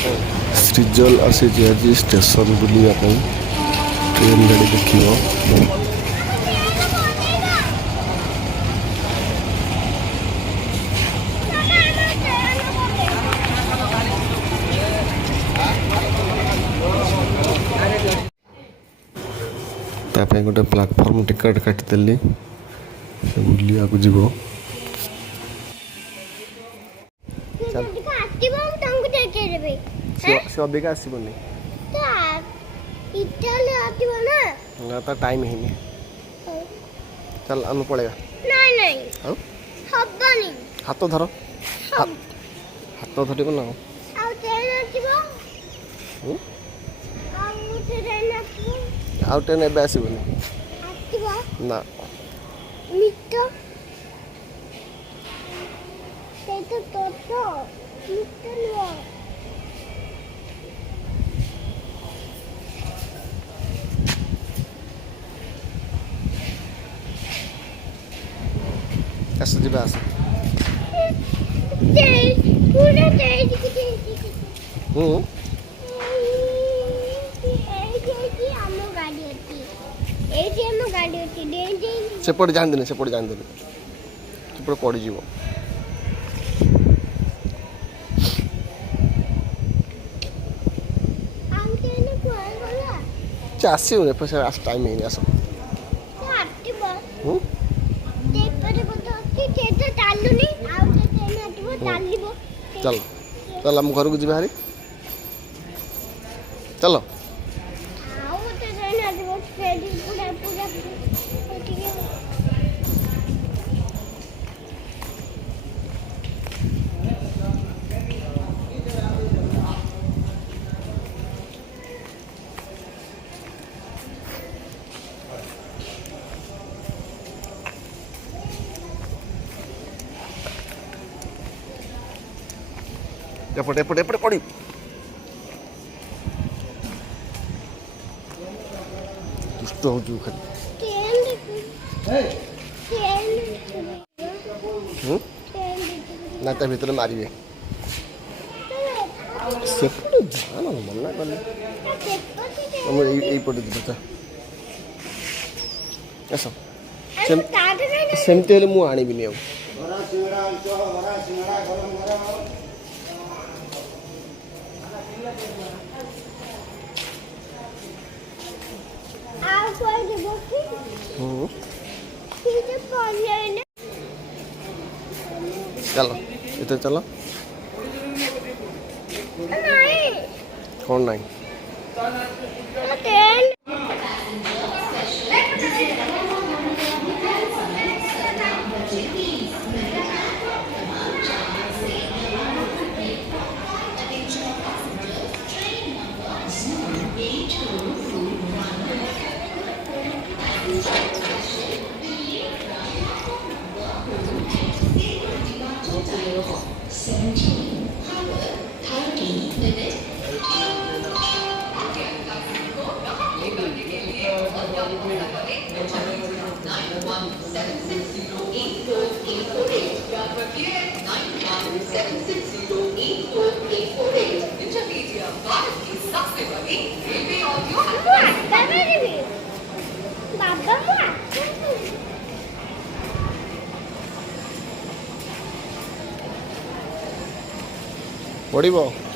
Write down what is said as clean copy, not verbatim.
श्रीजल आसी आज स्टेशन बुलाया ट्रेन गाड़ी देख गोटे प्लाटफर्म टिकट काटिदेली बुलिया जीव से अबिका आसबनी ना तो टाइम है चल आम पड़ेगा हाथ धर हाथ धर ना आउ ट्रेन एबे आसबनी ना आस जी आस सेपटे जान देने सेपटे पड़ी जीव आसने टाइम है आस चल चल आम घर को जी भारी चलो एपटे एपटे एपटे पड़ी दुष्ट हो ना ता भीतर मारे सेपटे जान मना कले पटे आस सेमती मुझे आणबी आ चलो इधर चलो कौन नहीं पड़ो